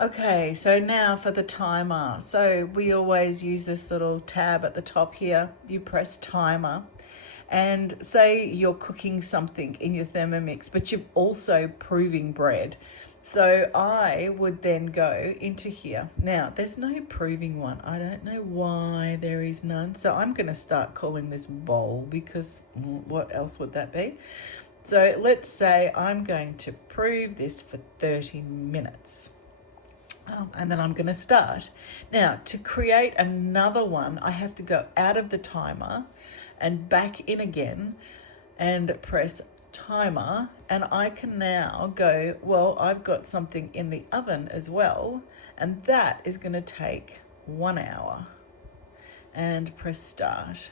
Okay, so now for the timer. So we always use this little tab at the top here. You press timer, and say you're cooking something in your Thermomix, but you're also proving bread. So I would then go into here. Now, there's no proving one. I don't know why there is none. So I'm going to start calling this bowl because what else would that be? So let's say I'm going to prove this for 30 minutes. And then I'm going to start. Now, to create another one, I have to go out of the timer and back in again and press timer. And I can now go, well, I've got something in the oven as well. And that is going to take 1 hour. And press start.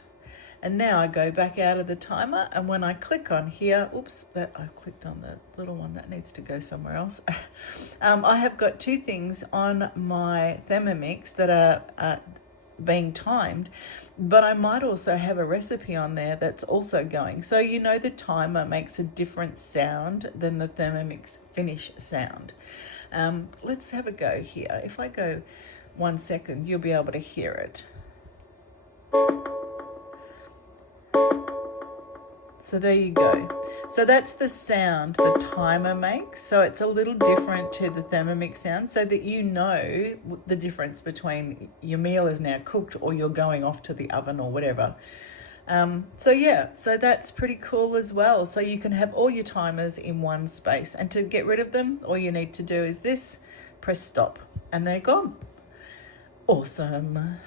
And now I go back out of the timer, and when I click on here, oops, that I clicked on the little one that needs to go somewhere else. I have got two things on my Thermomix that are being timed, but I might also have a recipe on there that's also going. So you know the timer makes a different sound than the Thermomix finish sound. Let's have a go here. If I go 1 second, you'll be able to hear it. So there you go. So that's the sound the timer makes. So it's a little different to the Thermomix sound, so that you know the difference between your meal is now cooked or you're going off to the oven or whatever. So yeah, so that's pretty cool as well. So you can have all your timers in one space, and to get rid of them, all you need to do is this, press stop, and they're gone. Awesome.